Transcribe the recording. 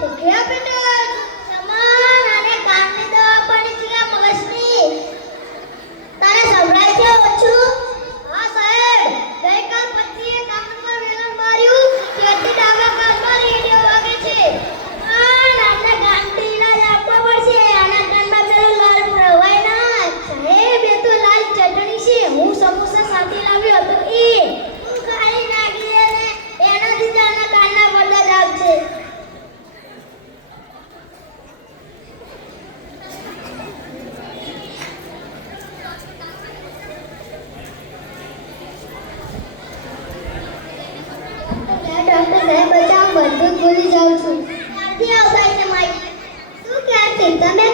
ભૂખ્યા પેટે સમાન અને કાનની દવા પણ છે મગજની. તારે સંભળાય છે ઓછું? હા સાહેબ, ગઈકાલ પતિએ કામમાં વેલણ માર્યું, તેથી ડાબા કાનમાં રેડિયો વાગે છે. પણ આપણે ગાંઠી ઇલાજ આપવો પડશે. આના કાનમાં પેલો લાલ પ્રવાય ના. સાહેબ, એ તો લાલ ચટણી છે. હું સમોસા સાથે લાવ્યો હતો એ. તું ખાલી નાખી દે ને, એનાથી જ આના કાનના પડદા જ આવશે. ડોક્ટર સાહેબ, બચાવ, બધું જ ભૂલી જાઉં છું. ક્યારથી આવું થાય છે મારી? શું ક્યારથી? તમે